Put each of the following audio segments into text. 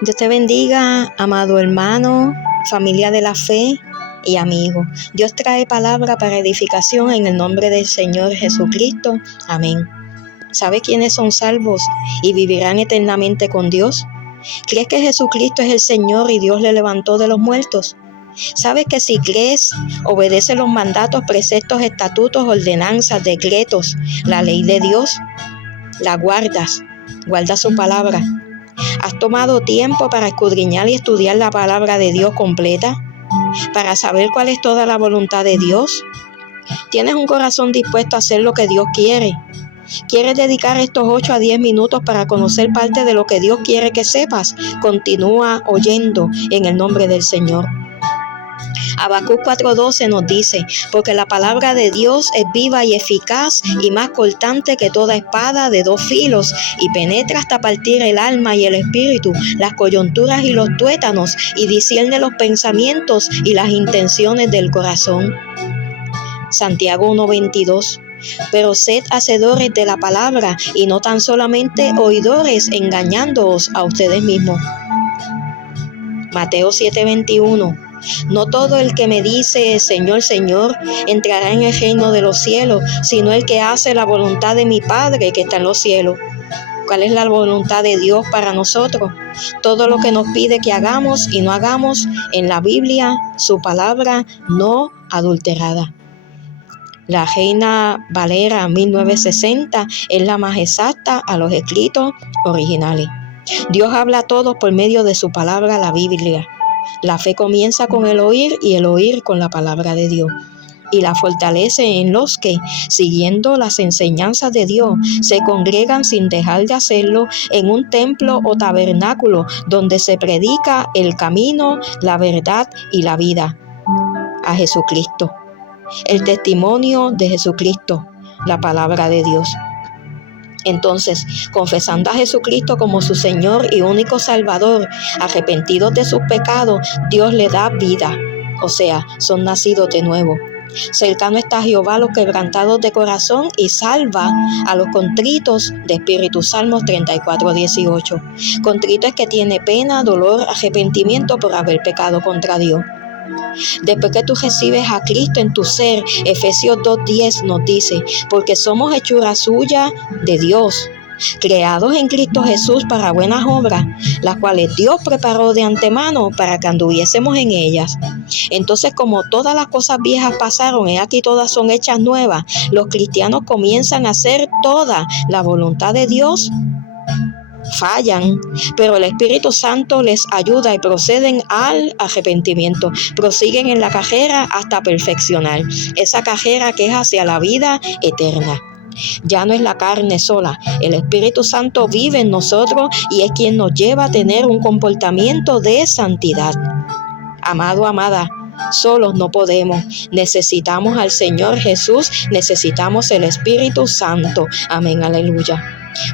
Dios te bendiga, amado hermano, familia de la fe y amigo. Dios trae palabra para edificación en el nombre del Señor Jesucristo. Amén. ¿Sabes quiénes son salvos y vivirán eternamente con Dios? ¿Crees que Jesucristo es el Señor y Dios le levantó de los muertos? ¿Sabes que si crees, obedeces los mandatos, preceptos, estatutos, ordenanzas, decretos, la ley de Dios, la guardas su palabra? ¿Has tomado tiempo para escudriñar y estudiar la palabra de Dios completa? ¿Para saber cuál es toda la voluntad de Dios? ¿Tienes un corazón dispuesto a hacer lo que Dios quiere? ¿Quieres dedicar estos 8 a 10 minutos para conocer parte de lo que Dios quiere que sepas? Continúa oyendo en el nombre del Señor. Habacuc 4:12 nos dice: porque la palabra de Dios es viva y eficaz y más cortante que toda espada de 2 filos y penetra hasta partir el alma y el espíritu, las coyunturas y los tuétanos, y discierne los pensamientos y las intenciones del corazón. Santiago 1:22. Pero sed hacedores de la palabra y no tan solamente oidores, engañándoos a ustedes mismos. Mateo 7:21. No todo el que me dice Señor, Señor, entrará en el reino de los cielos, sino el que hace la voluntad de mi Padre que está en los cielos. ¿Cuál es la voluntad de Dios para nosotros? Todo lo que nos pide que hagamos y no hagamos en la Biblia, su palabra no adulterada. La Reina Valera 1960 es la más exacta a los escritos originales. Dios habla a todos por medio de su palabra, la Biblia. La fe comienza con el oír y el oír con la palabra de Dios. Y la fortalece en los que, siguiendo las enseñanzas de Dios, se congregan sin dejar de hacerlo en un templo o tabernáculo donde se predica el camino, la verdad y la vida. A Jesucristo. El testimonio de Jesucristo, la palabra de Dios. Entonces, confesando a Jesucristo como su Señor y único Salvador, arrepentidos de sus pecados, Dios le da vida, o sea, son nacidos de nuevo. Cercano está Jehová a los quebrantados de corazón y salva a los contritos de espíritu. Salmos 34:18. Contrito es que tiene pena, dolor, arrepentimiento por haber pecado contra Dios. Después que tú recibes a Cristo en tu ser, Efesios 2:10 nos dice: porque somos hechura suya de Dios, creados en Cristo Jesús para buenas obras, las cuales Dios preparó de antemano para que anduviésemos en ellas. Entonces, como todas las cosas viejas pasaron, aquí todas son hechas nuevas. Los cristianos comienzan a hacer toda la voluntad de Dios. Fallan, pero el Espíritu Santo les ayuda y proceden al arrepentimiento. Prosiguen en la carrera hasta perfeccionar esa carrera que es hacia la vida eterna. Ya no es la carne sola, el Espíritu Santo vive en nosotros y es quien nos lleva a tener un comportamiento de santidad. Amado, amada, solos no podemos. Necesitamos al Señor Jesús, necesitamos el Espíritu Santo. Amén, aleluya.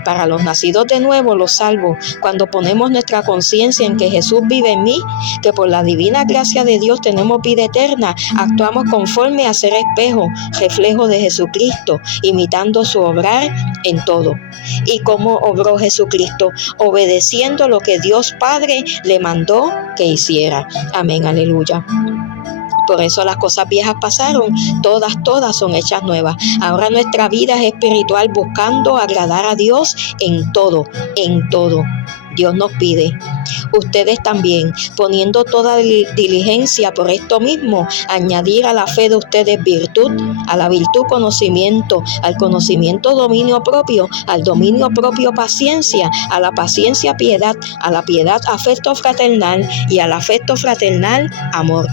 Para los nacidos de nuevo, los salvos, cuando ponemos nuestra conciencia en que Jesús vive en mí, que por la divina gracia de Dios tenemos vida eterna, actuamos conforme a ser espejo, reflejo de Jesucristo, imitando su obrar en todo. ¿Y cómo obró Jesucristo? Obedeciendo lo que Dios Padre le mandó que hiciera. Amén, aleluya. Por eso las cosas viejas pasaron, todas son hechas nuevas. Ahora nuestra vida es espiritual, buscando agradar a Dios en todo. Dios nos pide, ustedes también, poniendo toda diligencia por esto mismo, añadir a la fe de ustedes virtud, a la virtud conocimiento, al conocimiento dominio propio, al dominio propio paciencia, a la paciencia piedad, a la piedad afecto fraternal y al afecto fraternal amor.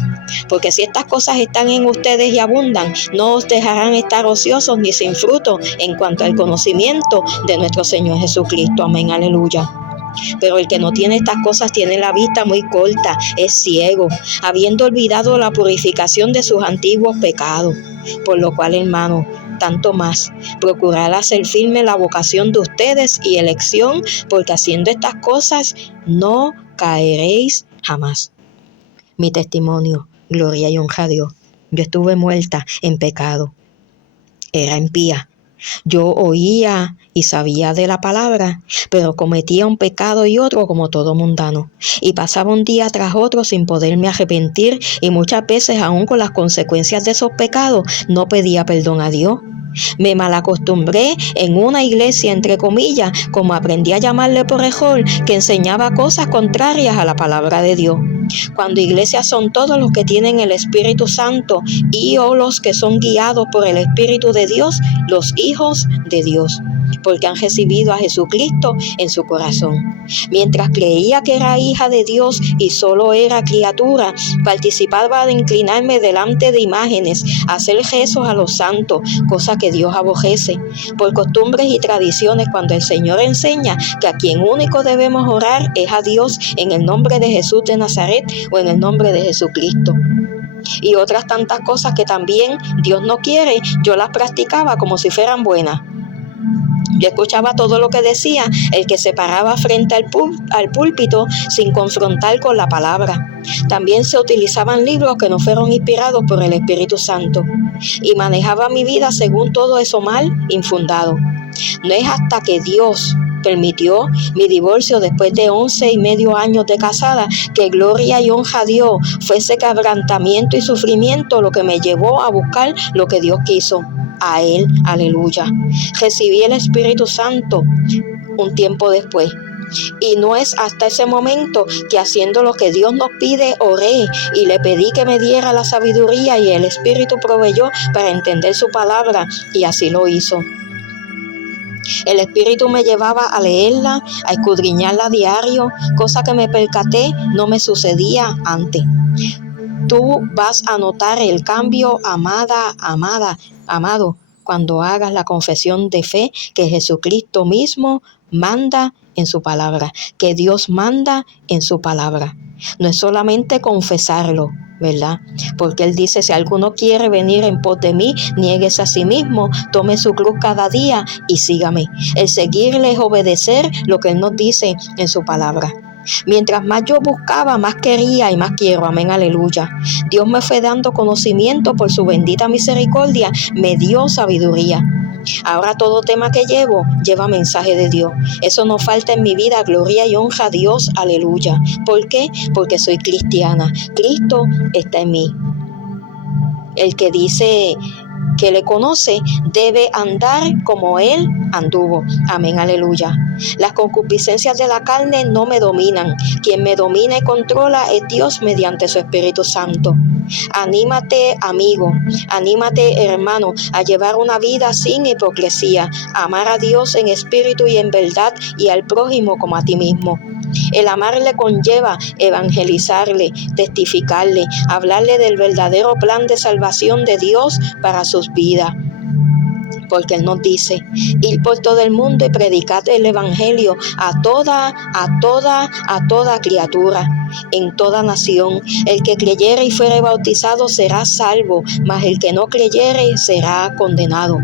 Porque si estas cosas están en ustedes y abundan, no os dejarán estar ociosos ni sin fruto en cuanto al conocimiento de nuestro Señor Jesucristo. Amén, aleluya. Pero el que no tiene estas cosas tiene la vista muy corta, es ciego, habiendo olvidado la purificación de sus antiguos pecados. Por lo cual, hermano, tanto más, procurad hacer firme la vocación de ustedes y elección, porque haciendo estas cosas no caeréis jamás. Mi testimonio, gloria y honra a Dios. Yo estuve muerta en pecado, era impía, Yo oía y sabía de la palabra, pero cometía un pecado y otro como todo mundano. Y pasaba un día tras otro sin poderme arrepentir, y muchas veces, aún con las consecuencias de esos pecados, no pedía perdón a Dios. Me malacostumbré en una iglesia, entre comillas, como aprendí a llamarle por error, que enseñaba cosas contrarias a la palabra de Dios. Cuando iglesias son todos los que tienen el Espíritu Santo y o los que son guiados por el Espíritu de Dios, los hijos de Dios, porque han recibido a Jesucristo en su corazón. Mientras creía que era hija de Dios y solo era criatura, participaba de inclinarme delante de imágenes, hacer rezos a los santos, cosa que Dios aborrece, por costumbres y tradiciones, cuando el Señor enseña que a quien único debemos orar es a Dios en el nombre de Jesús de Nazaret o en el nombre de Jesucristo. Y otras tantas cosas que también Dios no quiere, yo las practicaba como si fueran buenas. Yo escuchaba todo lo que decía el que se paraba frente al púlpito sin confrontar con la palabra. También se utilizaban libros que no fueron inspirados por el Espíritu Santo. Y manejaba mi vida según todo eso mal infundado. No es hasta que Dios permitió mi divorcio después de 11 y medio años de casada, que gloria y honra a Dios, fue ese quebrantamiento y sufrimiento lo que me llevó a buscar lo que Dios quiso. A Él, aleluya. Recibí el Espíritu Santo un tiempo después. Y no es hasta ese momento que, haciendo lo que Dios nos pide, oré y le pedí que me diera la sabiduría, y el Espíritu proveyó para entender su palabra, y así lo hizo. El Espíritu me llevaba a leerla, a escudriñarla a diario, cosa que me percaté no me sucedía antes. Tú vas a notar el cambio, amado, cuando hagas la confesión de fe que Jesucristo mismo manda en su palabra, que Dios manda en su palabra. No es solamente confesarlo, ¿verdad? Porque Él dice: si alguno quiere venir en pos de mí, niéguese a sí mismo, tome su cruz cada día y sígame. El seguirle es obedecer lo que Él nos dice en su palabra. Mientras más yo buscaba, más quería y más quiero. Amén, aleluya. Dios me fue dando conocimiento por su bendita misericordia, me dio sabiduría. Ahora todo tema que lleva mensaje de Dios. Eso no falta en mi vida. Gloria y honra a Dios, aleluya. ¿Por qué? Porque soy cristiana. Cristo está en mí. El que dice que le conoce debe andar como Él anduvo. Amén, aleluya. Las concupiscencias de la carne no me dominan. Quien me domina y controla es Dios mediante su Espíritu Santo. Anímate, amigo, anímate, hermano, a llevar una vida sin hipocresía, a amar a Dios en espíritu y en verdad, y al prójimo como a ti mismo. El amarle conlleva evangelizarle, testificarle, hablarle del verdadero plan de salvación de Dios para sus vidas. Porque Él nos dice: ir por todo el mundo y predicar el evangelio a toda criatura, en toda nación. El que creyere y fuere bautizado será salvo, mas el que no creyere será condenado.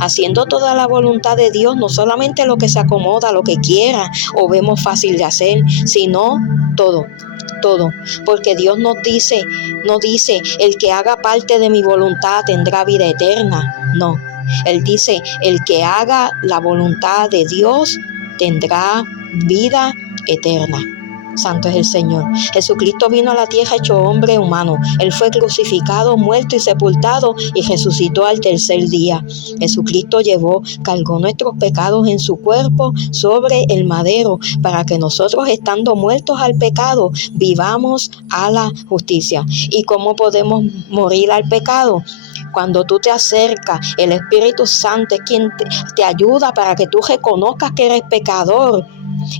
Haciendo toda la voluntad de Dios, no solamente lo que se acomoda, lo que quiera o vemos fácil de hacer, sino todo, porque Dios no dice, el que haga parte de mi voluntad tendrá vida eterna. No, Él dice: el que haga la voluntad de Dios tendrá vida eterna. Santo es el Señor. Jesucristo vino a la tierra hecho hombre humano. Él fue crucificado, muerto y sepultado, y resucitó al tercer día. Jesucristo cargó nuestros pecados en su cuerpo sobre el madero, para que nosotros, estando muertos al pecado, vivamos a la justicia. ¿Y cómo podemos morir al pecado? Cuando tú te acercas, el Espíritu Santo es quien te ayuda para que tú reconozcas que eres pecador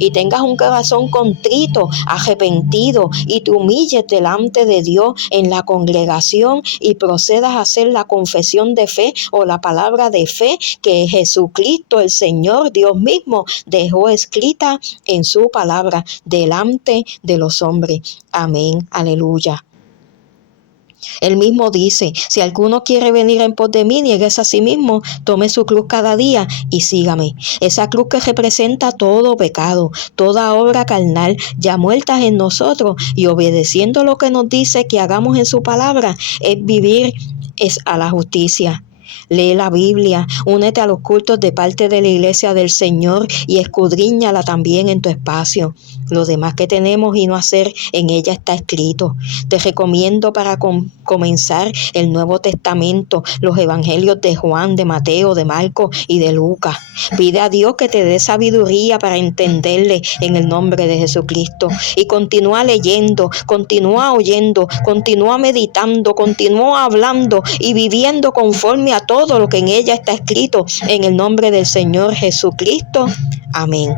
y tengas un corazón contrito, arrepentido, y te humilles delante de Dios en la congregación y procedas a hacer la confesión de fe o la palabra de fe que Jesucristo, el Señor Dios mismo, dejó escrita en su palabra delante de los hombres. Amén, aleluya. Él mismo dice: si alguno quiere venir en pos de mí, niéguese a sí mismo, tome su cruz cada día y sígame. Esa cruz que representa todo pecado, toda obra carnal ya muertas en nosotros, y obedeciendo lo que nos dice que hagamos en su palabra, es vivir a la justicia. Lee la Biblia, únete a los cultos de parte de la Iglesia del Señor y escudriñala también en tu espacio. Lo demás que tenemos y no hacer, en ella está escrito. Te recomiendo para comenzar el Nuevo Testamento, los evangelios de Juan, de Mateo, de Marcos y de Lucas. Pide a Dios que te dé sabiduría para entenderle en el nombre de Jesucristo. Y continúa leyendo, continúa oyendo, continúa meditando, continúa hablando y viviendo conforme a todo lo que en ella está escrito, en el nombre del Señor Jesucristo. Amén.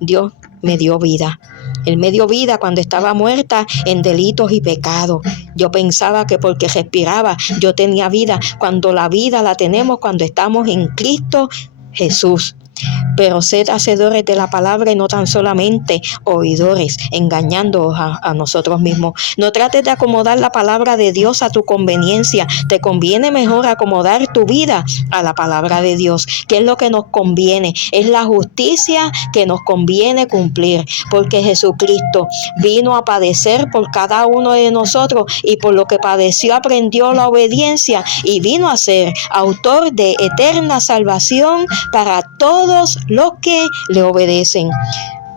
Dios me dio vida. Él me dio vida cuando estaba muerta en delitos y pecados. Yo pensaba que porque respiraba yo tenía vida, cuando la vida la tenemos cuando estamos en Cristo Jesús. Pero sed hacedores de la palabra y no tan solamente oidores, engañándoos a nosotros mismos. No trates de acomodar la palabra de Dios a tu conveniencia. Te conviene mejor acomodar tu vida a la palabra de Dios. ¿Qué es lo que nos conviene? Es la justicia que nos conviene cumplir, porque Jesucristo vino a padecer por cada uno de nosotros y por lo que padeció aprendió la obediencia y vino a ser autor de eterna salvación para todos los que le obedecen.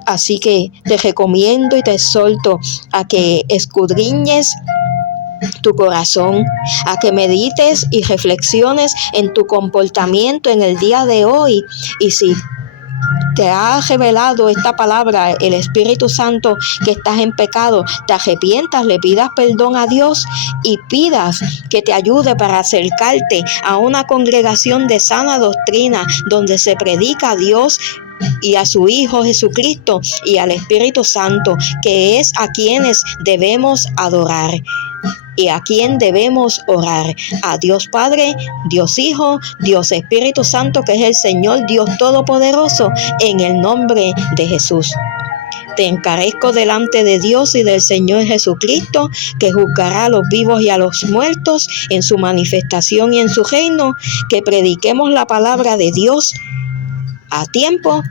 Así que te recomiendo y te exhorto a que escudriñes tu corazón, a que medites y reflexiones en tu comportamiento en el día de hoy. Y si te ha revelado esta palabra, el Espíritu Santo, que estás en pecado, te arrepientas, le pidas perdón a Dios y pidas que te ayude para acercarte a una congregación de sana doctrina donde se predica a Dios y a su Hijo Jesucristo y al Espíritu Santo, que es a quienes debemos adorar y a quien debemos orar: a Dios Padre, Dios Hijo, Dios Espíritu Santo, que es el Señor Dios Todopoderoso, en el nombre de Jesús. Te encarezco delante de Dios y del Señor Jesucristo, que juzgará a los vivos y a los muertos en su manifestación y en su reino, que prediquemos la palabra de Dios a tiempo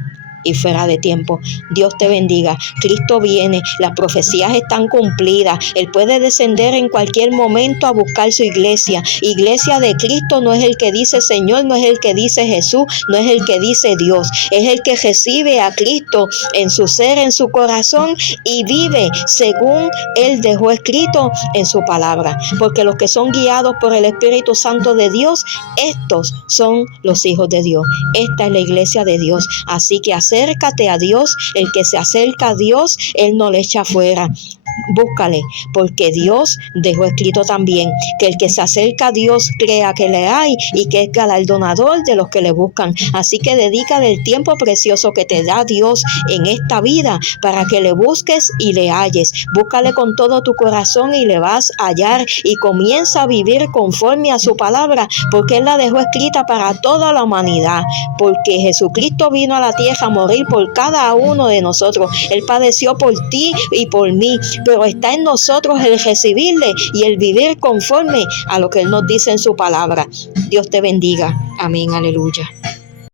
y fuera de tiempo. Dios te bendiga. Cristo viene, las profecías están cumplidas. Él puede descender en cualquier momento a buscar su iglesia. Iglesia de Cristo no es el que dice Señor, no es el que dice Jesús, no es el que dice Dios. Es el que recibe a Cristo en su ser, en su corazón y vive según Él dejó escrito en su palabra. Porque los que son guiados por el Espíritu Santo de Dios, estos son los hijos de Dios. Esta es la iglesia de Dios. Así que acércate a Dios. El que se acerca a Dios, Él no le echa fuera. Búscale, porque Dios dejó escrito también que el que se acerca a Dios crea que le hay y que es galardonador de los que le buscan. Así que dedícale el tiempo precioso que te da Dios en esta vida para que le busques y le halles. Búscale con todo tu corazón y le vas a hallar, y comienza a vivir conforme a su palabra, porque Él la dejó escrita para toda la humanidad, porque Jesucristo vino a la tierra a morir por cada uno de nosotros. Él padeció por ti y por mí, pero está en nosotros el recibirle y el vivir conforme a lo que Él nos dice en su palabra. Dios te bendiga. Amén. Aleluya.